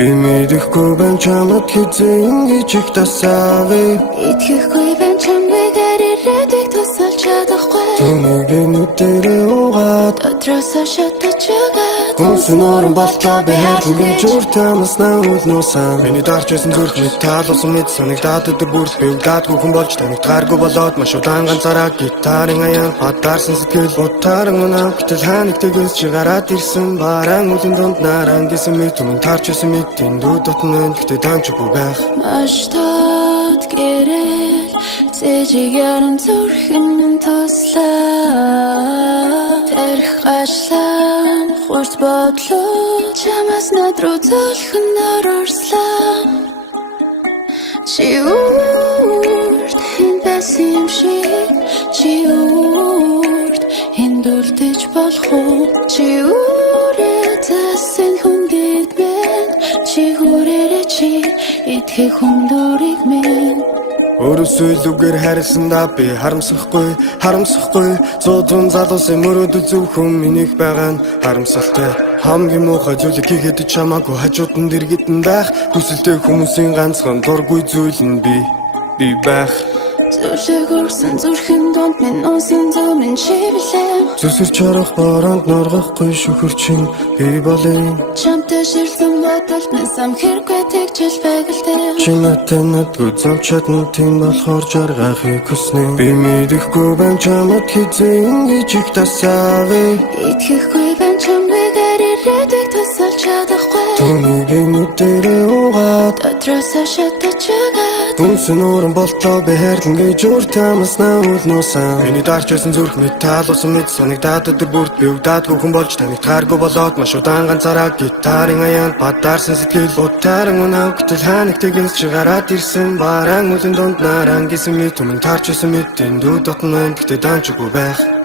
Мэдхгүй байна чамд хизээ ингэж их тасаавэ. Итгэхгүй байна чамайг арираадаг тусалж чадахгүй. Түүнийг нүдэрээ угаад Дотроосоо шатаж байгаа. Хүнсэн орон болтоо би хайрлан журтамас наул нуусан. Миний дарж байсан зүрхний таалуулсан мэд санагдаад өдөр бүр би удаагүй хүн болж таныг тааргүй болоод маш удаан ганцаараа гитарын аян хатаарсан сэтгэл утааран унаа гэтэл ханыг тэгээс чи гараад ирсэн бараан үлэн донд наран гэсэн мэд түмэн таарч байсан мэд тэндүү дотно гэхдээ таамчгүй байх. Маш тод гэрэл зэжиг яран зүрхэн туслаа. Тэрх гашлан хурц бодлоо чамаас над руу зөөлхөн орслаа. Чи үрд хэн байсан юм шиг чи үрд энд үлдэж болох уу? Чи үрээ засан хүндэт мэн чи хүрээрээ чи итгэх хүндүрийг мэн. Өөрөөсөө лүгээр харилсандаа би харамсахгүй зодон залуусын мөрөөдөл зөвхөн минийх байгаа нь харамсалтай. Хамгийн муухай зүйлийг хийгээд чамаагүй хажууд нь дэргитэн байх. Хүсэлтэй хүмүүсийн ганцхан дургүй зүйл нь би байх. Зүрхэг өрсөн зүрхэн донд минь унсан зүмэн чивлээ. Зүсэр чарах баранд норгохгүй шүхэрчин би болын. Чамтай ширлэн бодолд минь сам хэрэггүй тэгжил байгальтай. Чи надтай надгүй зовч чадна тийм болохоор жаргахыг хүснэ. Би мэдхгүй байна чамд хизээ ингэж их тасаавэ. Итгэхгүй байна чамайг арираадаг тусалж чадахгүй. Түүнийг нүдэрээ угаад Дотроосоо шатаж байгаа. Хүнсэн орон болтоо би хайрлан журтамас наул нуусан. Миний дарж байсан зүрхний таалуулсан мэд санагдаад өдөр бүр би удаагүй хүн болж таныг тааргүй болоод маш удаан ганцаараа гитарын аянд бадаарсан сэтгэл утааран унаа гэтэл ханыг тэгээс чи гараад ирсэн бараан үлэн донд наран гэсэн мэд түмэн таарч байсан мэд тэндүү дотно гэхдээ даанчгүй байх.